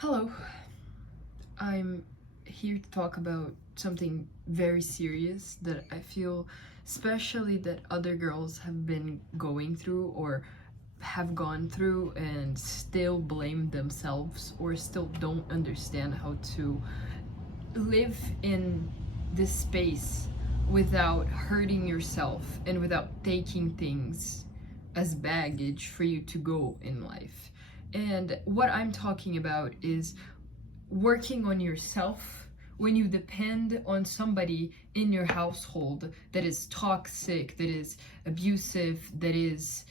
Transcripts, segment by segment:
Hello, I'm here to talk about something very serious that I feel, especially that other girls have been going through or have gone through and still blame themselves or still don't understand how to live in this space without hurting yourself and without taking things as baggage for you to go in life. And what I'm talking about is working on yourself when you depend on somebody in your household that is toxic, that is abusive, that is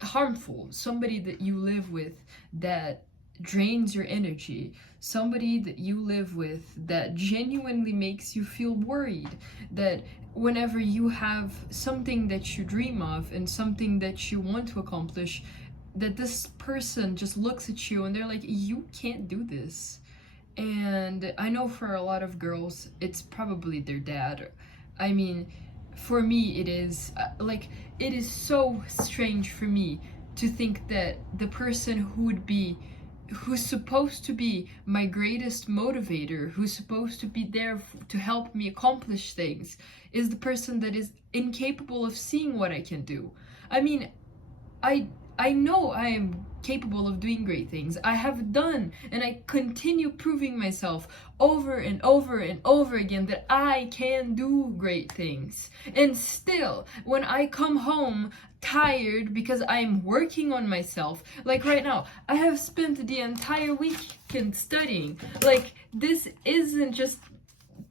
harmful, somebody that you live with that drains your energy, somebody that you live with that genuinely makes you feel worried, that whenever you have something that you dream of and something that you want to accomplish, that this person just looks at you and they're like, you can't do this. And I know for a lot of girls, it's probably their dad. I mean, for me, it is it is so strange for me to think that the person who's supposed to be my greatest motivator, who's supposed to be there to help me accomplish things, is the person that is incapable of seeing what I can do. I mean, I I know I am capable of doing great things. I have done and I continue proving myself over and over and over again that I can do great things. And still, when I come home tired because I'm working on myself, like right now, I have spent the entire weekend studying. Like, this isn't just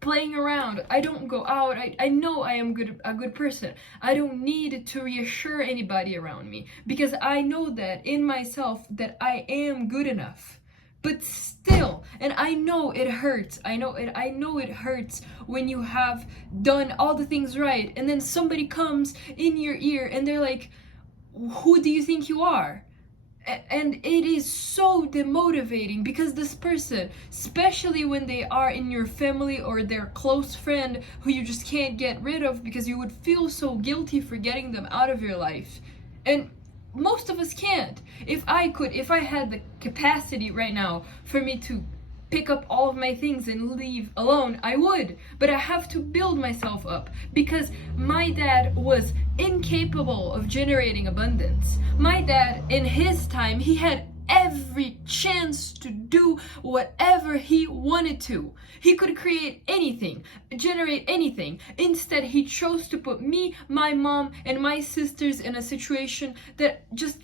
playing around. I don't go out. I know I am a good person. I don't need to reassure anybody around me because I know that in myself that I am good enough. But still, and I know it hurts. I know it hurts when you have done all the things right and then somebody comes in your ear and they're like, "Who do you think you are?" And it is so demotivating because this person, especially when they are in your family or their close friend who you just can't get rid of because you would feel so guilty for getting them out of your life, and most of us can't. If I had the capacity right now for me to pick up all of my things and leave alone, I would. But I have to build myself up because my dad was incapable of generating abundance. My dad, in his time, he had every chance to do whatever he wanted to. He could create anything, generate anything. Instead, he chose to put me, my mom, and my sisters in a situation that just,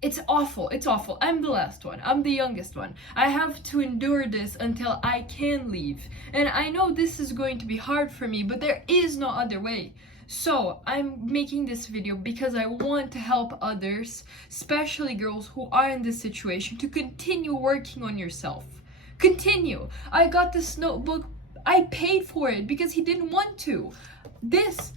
it's awful. It's awful. I'm the last one. I'm the youngest one. I have to endure this until I can leave. And I know this is going to be hard for me, but there is no other way. So I'm making this video because I want to help others, especially girls who are in this situation, to continue working on yourself. Continue. I got this notebook. I paid for it because he didn't want to. This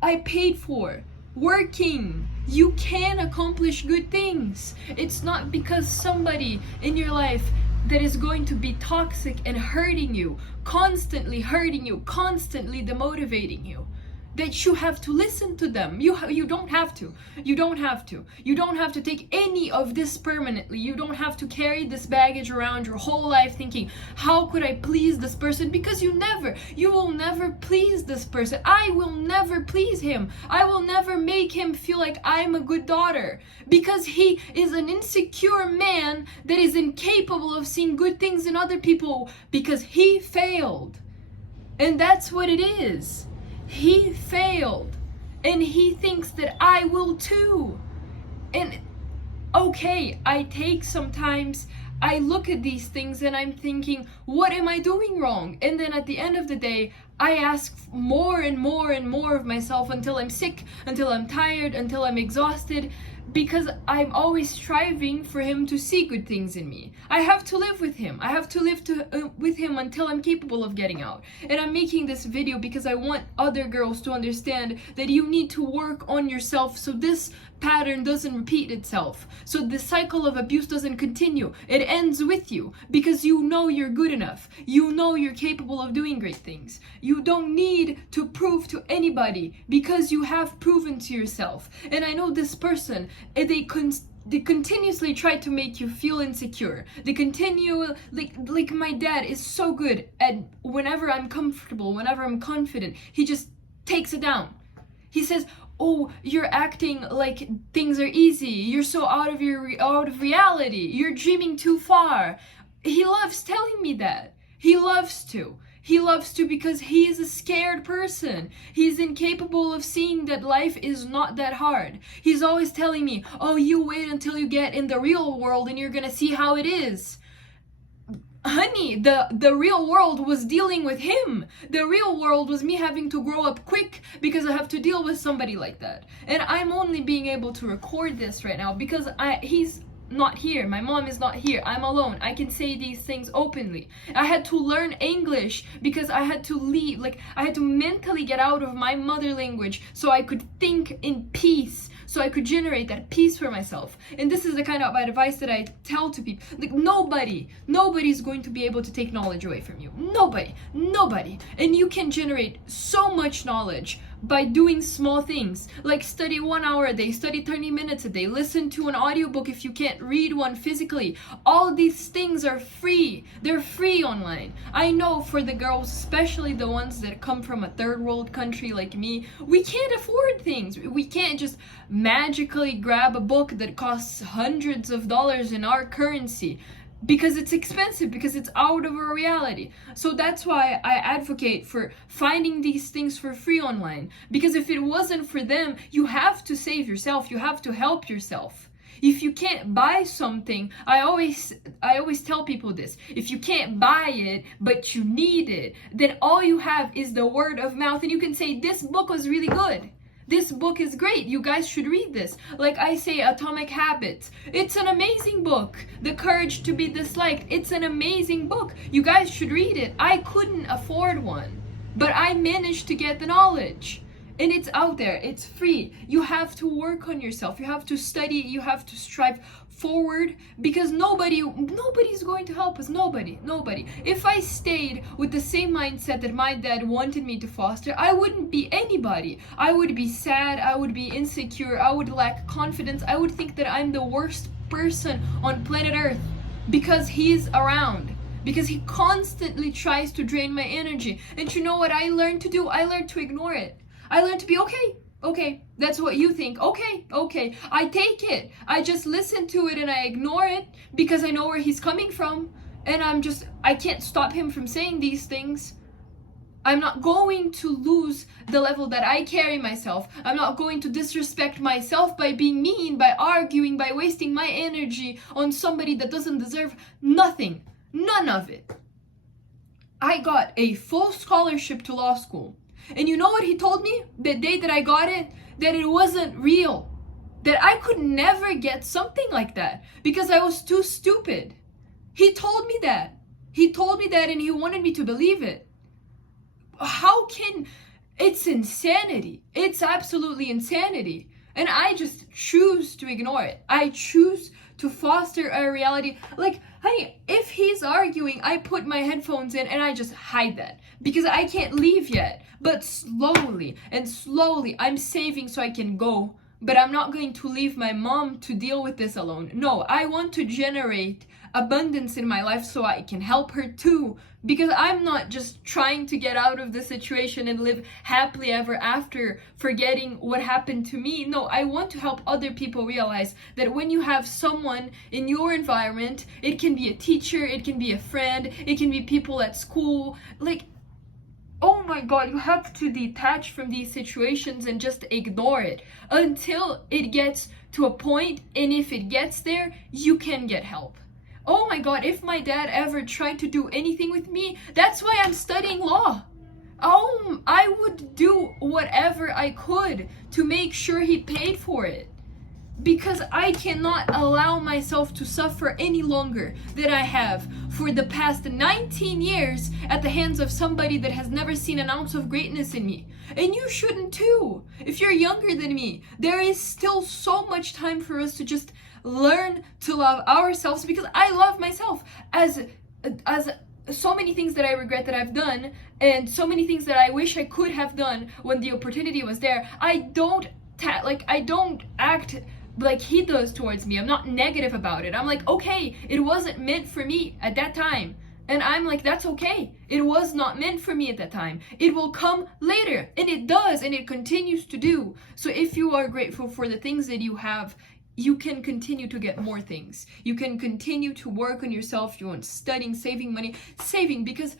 I paid for. Working. You can accomplish good things. It's not because somebody in your life that is going to be toxic and hurting you, constantly demotivating you, that you have to listen to them. You don't have to. You don't have to. You don't have to take any of this permanently. You don't have to carry this baggage around your whole life thinking, how could I please this person? Because you will never please this person. I will never please him. I will never make him feel like I'm a good daughter because he is an insecure man that is incapable of seeing good things in other people because he failed. And that's what it is. He failed, and he thinks that I will too. And okay, sometimes I look at these things and I'm thinking, what am I doing wrong? And then at the end of the day, I ask more and more and more of myself until I'm sick, until I'm tired, until I'm exhausted, because I'm always striving for him to see good things in me. I have to live with him. I have to live with him until I'm capable of getting out. And I'm making this video because I want other girls to understand that you need to work on yourself so this pattern doesn't repeat itself. So the cycle of abuse doesn't continue. It ends with you because you know you're good enough. You know you're capable of doing great things. You don't need to prove to anybody because you have proven to yourself. And I know this person, they they continuously try to make you feel insecure. They continue, like my dad is so good at, whenever I'm comfortable, whenever I'm confident, he just takes it down. He says, oh, you're acting like things are easy, you're so out of reality, you're dreaming too far. He loves telling me that. He loves to because he is a scared person. He's incapable of seeing that life is not that hard. He's always telling me, oh, you wait until you get in the real world and you're gonna see how it is. Honey, the real world was dealing with him. The real world was me having to grow up quick because I have to deal with somebody like that. And I'm only being able to record this right now because he's not here. My mom is not here. I'm alone. I can say these things openly. I had to learn English because I had to leave. Like, I had to mentally get out of my mother language so I could think in peace, so I could generate that peace for myself. And this is the kind of advice that I tell to people. Like, nobody's going to be able to take knowledge away from you. Nobody. And you can generate so much knowledge by doing small things, like study 1 hour a day, study 30 minutes a day, listen to an audiobook if you can't read one physically. All these things are free. They're free online. I know for the girls, especially the ones that come from a third world country like me, we can't afford things. We can't just magically grab a book that costs hundreds of dollars in our currency, because it's expensive, because it's out of our reality. So that's why I advocate for finding these things for free online, because if it wasn't for them, you have to save yourself, you have to help yourself. If you can't buy something, I always tell people this, if you can't buy it but you need it, then all you have is the word of mouth, and you can say, this book was really good. This book is great. You guys should read this. Like I say, Atomic Habits. It's an amazing book. The Courage to Be Disliked. It's an amazing book. You guys should read it. I couldn't afford one, but I managed to get the knowledge. And it's out there. It's free. You have to work on yourself. You have to study. You have to strive forward, because nobody's going to help us. Nobody. If I stayed with the same mindset that my dad wanted me to foster, I wouldn't be anybody. I would be sad. I would be insecure. I would lack confidence. I would think that I'm the worst person on planet Earth because he's around. Because he constantly tries to drain my energy. And you know what I learned to do? I learned to ignore it. I learned to be okay, that's what you think. Okay, I take it. I just listen to it and I ignore it because I know where he's coming from. And I can't stop him from saying these things. I'm not going to lose the level that I carry myself. I'm not going to disrespect myself by being mean, by arguing, by wasting my energy on somebody that doesn't deserve nothing. None of it. I got a full scholarship to law school. And you know what he told me the day that I got it? That it wasn't real. That I could never get something like that because I was too stupid. He told me that. And he wanted me to believe it. How can... It's insanity. It's absolutely insanity. And I just choose to ignore it. I choose to foster a reality. Like, honey, if he's arguing, I put my headphones in and I just hide that because I can't leave yet. But slowly, I'm saving so I can go. But I'm not going to leave my mom to deal with this alone. No, I want to generate abundance in my life so I can help her too. Because I'm not just trying to get out of the situation and live happily ever after, forgetting what happened to me. No, I want to help other people realize that when you have someone in your environment, it can be a teacher, it can be a friend, it can be people at school, like, oh my God, you have to detach from these situations and just ignore it until it gets to a point, and if it gets there, you can get help. Oh my God, if my dad ever tried to do anything with me, that's why I'm studying law. Oh, I would do whatever I could to make sure he paid for it. Because I cannot allow myself to suffer any longer than I have for the past 19 years at the hands of somebody that has never seen an ounce of greatness in me. And you shouldn't too. If you're younger than me, there is still so much time for us to just learn to love ourselves, because I love myself as so many things that I regret that I've done, and so many things that I wish I could have done when the opportunity was there. I don't act like he does towards me. I'm not negative about it. I'm like, okay, it wasn't meant for me at that time. And I'm like, that's okay. It was not meant for me at that time. It will come later. And it does, and it continues to do. So if you are grateful for the things that you have, you can continue to get more things. You can continue to work on yourself. You want studying, saving money, saving, because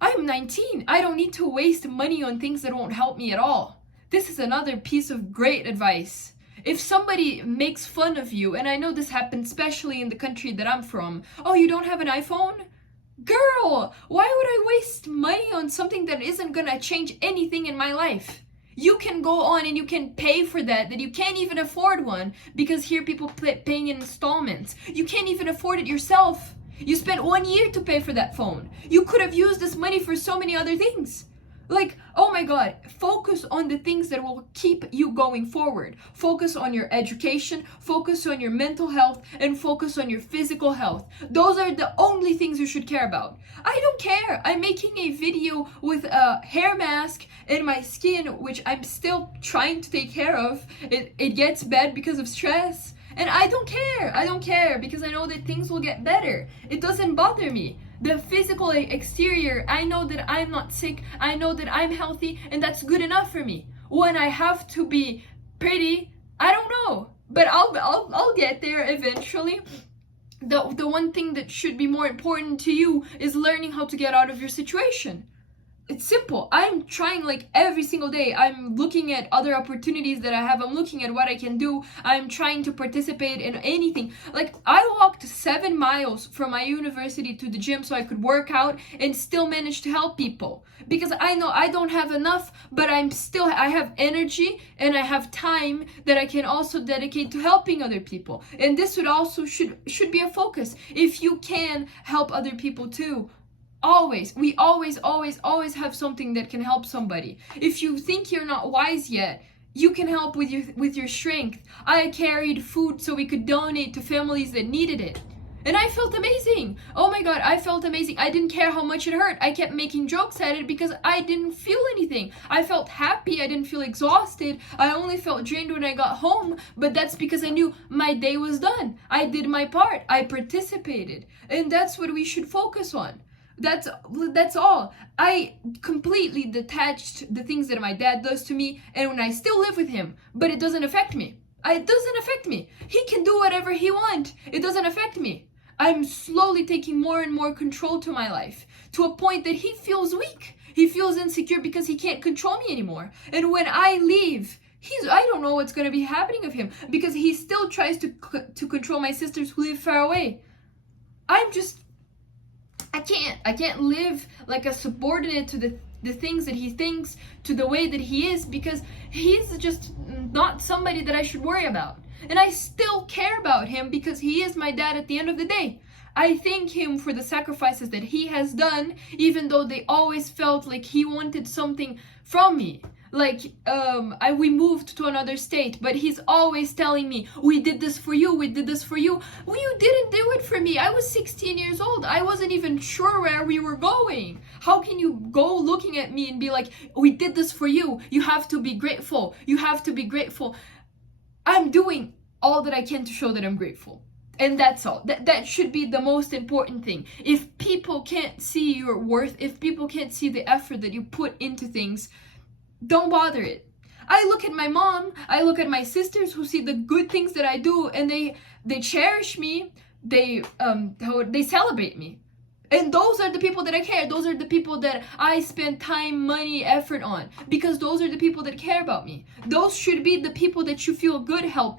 I'm 19. I don't need to waste money on things that won't help me at all. This is another piece of great advice. If somebody makes fun of you, and I know this happens especially in the country that I'm from, oh, you don't have an iPhone? Girl, why would I waste money on something that isn't gonna change anything in my life? You can go on and you can pay for that you can't even afford one, because here people paying in installments. You can't even afford it yourself. You spent 1 year to pay for that phone. You could have used this money for so many other things. Like, oh my God, focus on the things that will keep you going forward. Focus on your education, focus on your mental health, and focus on your physical health. Those are the only things you should care about. I don't care. I'm making a video with a hair mask and my skin, which I'm still trying to take care of. It gets bad because of stress. And I don't care. I don't care because I know that things will get better. It doesn't bother me. The physical exterior, I know that I'm not sick, I know that I'm healthy, and that's good enough for me. When I have to be pretty, I don't know, but I'll get there eventually. The one thing that should be more important to you is learning how to get out of your situation. It's simple. I'm trying like every single day. I'm looking at other opportunities that I have. I'm looking at what I can do. I'm trying to participate in anything. Like I walked 7 miles from my university to the gym so I could work out and still manage to help people. Because I know I don't have enough, but I have energy and I have time that I can also dedicate to helping other people. And this would also should be a focus. If you can help other people too, we always have something that can help somebody. If you think you're not wise yet, you can help with your strength. I carried food so we could donate to families that needed it. And I felt amazing. Oh my God, I felt amazing. I didn't care how much it hurt. I kept making jokes at it because I didn't feel anything. I felt happy. I didn't feel exhausted. I only felt drained when I got home, but that's because I knew my day was done. I did my part. I participated. And that's what we should focus on. That's all. I completely detached the things that my dad does to me, and when I still live with him, but it doesn't affect me. It doesn't affect me. He can do whatever he wants. It doesn't affect me. I'm slowly taking more and more control to my life, to a point that he feels weak. He feels insecure because he can't control me anymore. And when I leave, I don't know what's going to be happening of him, because he still tries to control my sisters who live far away. I can't live like a subordinate to the things that he thinks, to the way that he is, because he's just not somebody that I should worry about. And I still care about him because he is my dad at the end of the day. I thank him for the sacrifices that he has done, even though they always felt like he wanted something from me. Like, we moved to another state, but he's always telling me, we did this for you, we did this for you. Well, you didn't do it for me. I was 16 years old. I wasn't even sure where we were going. How can you go looking at me and be like, we did this for you. You have to be grateful. You have to be grateful. I'm doing all that I can to show that I'm grateful. And that's all. That should be the most important thing. If people can't see your worth, if people can't see the effort that you put into things, don't bother it. I look at my mom, I look at my sisters who see the good things that I do, and they cherish me, they celebrate me. And those are the people that I care. Those are the people that I spend time, money, effort on, because those are the people that care about me. Those should be the people that you feel good helping.